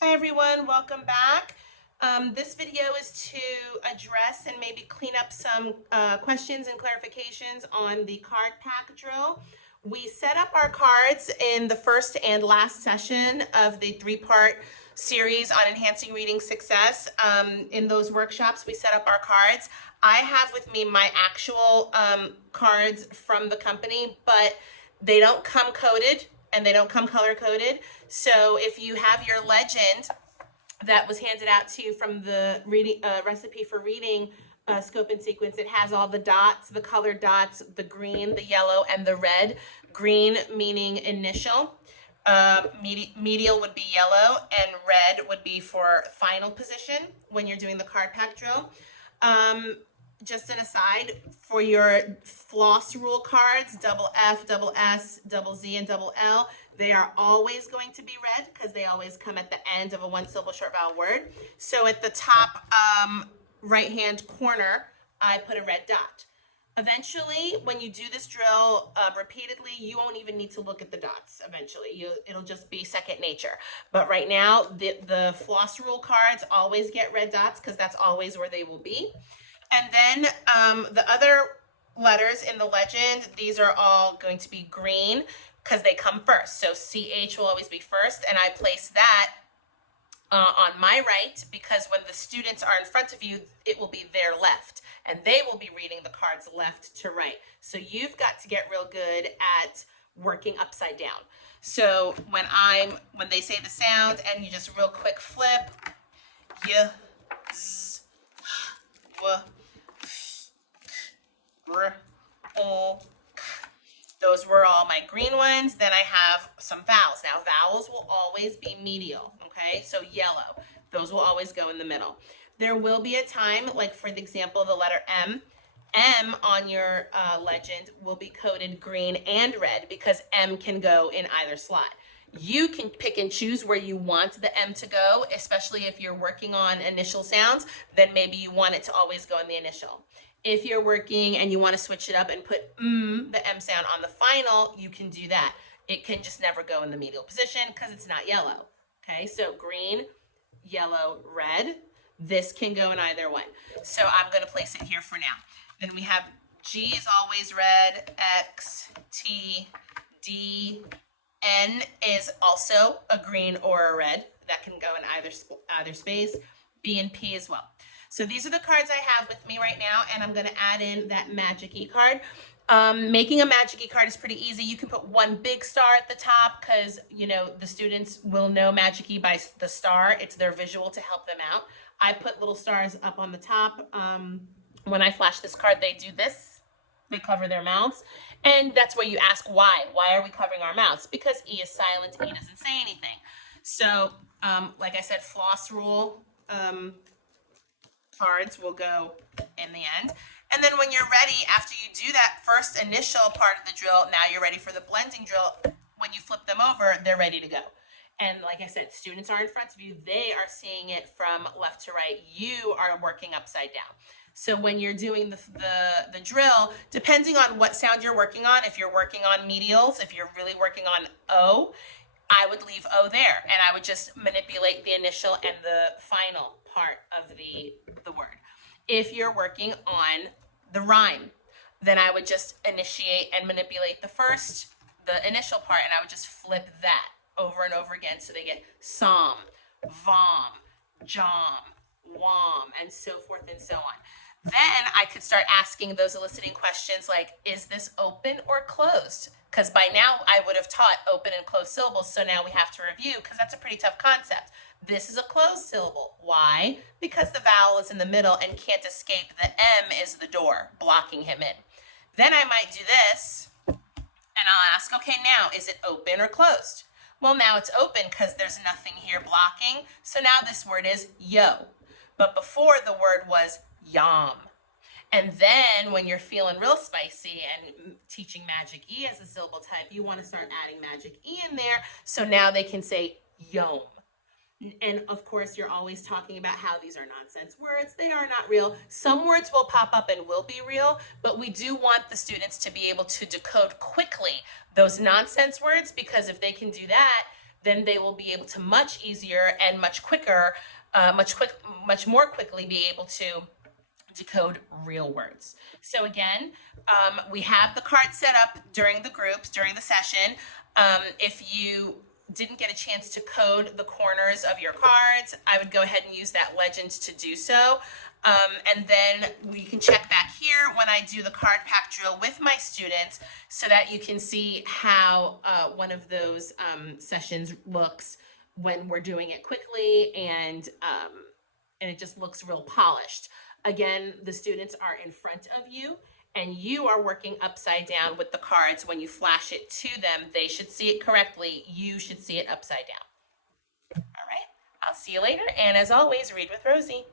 Hi everyone, welcome back. This video is to address and maybe clean up some questions and clarifications on the card pack drill. We set up our cards in the first and last session of the three-part series on enhancing reading success. In those workshops, we set up our cards. I have with me my actual cards from the company, but they don't come coded and they don't come color coded. So if you have your legend that was handed out to you from the reading recipe for reading scope and sequence, it has all the dots, the colored dots, the green, the yellow, and the red. Green meaning initial, medial would be yellow, and red would be for final position when you're doing the card pack drill. Just an aside, for your floss rule cards, double F, double S, double Z, and double L, they are always going to be red because they always come at the end of a one-syllable short vowel word. So at the top right-hand corner, I put a red dot. Eventually, when you do this drill repeatedly, you won't even need to look at the dots. Eventually, it'll just be second nature. But right now, the floss rule cards always get red dots because that's always where they will be. And then the other letters in the legend, these are all going to be green because they come first. So CH will always be first, and I place that on my right because when the students are in front of you, it will be their left, and they will be reading the cards left to right. So you've got to get real good at working upside down. So when they say the sound and you just real quick flip, y, z, w, r, o, k. Those were all my green ones. Then I have some vowels. Now vowels will always be medial, okay? So yellow, those will always go in the middle. There will be a time, like for example, the letter M. M on your legend will be coded green and red because M can go in either slot. You can pick and choose where you want the M to go, especially if you're working on initial sounds, then maybe you want it to always go in the initial. If you're working and you want to switch it up and put the M sound on the final, you can do that. It can just never go in the medial position because it's not yellow. Okay, so green, yellow, red. This can go in either one. So I'm going to place it here for now. Then we have G is always red, X, T, D, N is also a green or a red. That can go in either space. B and P as well. So these are the cards I have with me right now, and I'm going to add in that Magic E card. Making a Magic E card is pretty easy. You can put one big star at the top because, you know, the students will know Magic E by the star. It's their visual to help them out. I put little stars up on the top. When I flash this card, they do this. They cover their mouths. And that's where you ask why. Why are we covering our mouths? Because E is silent. E doesn't say anything. So, like I said, floss rule cards will go in the end. And then when you're ready, after you do that first initial part of the drill, now you're ready for the blending drill. When you flip them over, they're ready to go. And like I said, students are in front of you. They are seeing it from left to right. You are working upside down. So when you're doing the drill, depending on what sound you're working on, if you're working on medials, if you're really working on O, I would leave O there, and I would just manipulate the initial and the final part of the word. If you're working on the rhyme, then I would just initiate and manipulate the initial part, and I would just flip that over and over again so they get som, vom, jom, wom, and so forth and so on. Then I could start asking those eliciting questions like, is this open or closed? Because by now I would have taught open and closed syllables, so now we have to review because that's a pretty tough concept. This is a closed syllable. Why? Because the vowel is in the middle and can't escape. The M is the door, blocking him in. Then I might do this, and I'll ask, okay, now is it open or closed? Well, now it's open because there's nothing here blocking, so now this word is yo. But before the word was yam. And then when you're feeling real spicy and teaching Magic E as a syllable type, you want to start adding Magic E in there. So now they can say yom. And of course, you're always talking about how these are nonsense words. They are not real. Some words will pop up and will be real, but we do want the students to be able to decode quickly those nonsense words, because if they can do that, then they will be able to much easier and much quicker, much more quickly be able to decode real words. So again, we have the card set up during the groups, during the session. If you didn't get a chance to code the corners of your cards, I would go ahead and use that legend to do so. And then we can check back here when I do the card pack drill with my students so that you can see how one of those sessions looks when we're doing it quickly, and it just looks real polished. Again, the students are in front of you and you are working upside down with the cards. When you flash it to them, they should see it correctly. You should see it upside down. All right, I'll see you later. And as always, read with Rosie.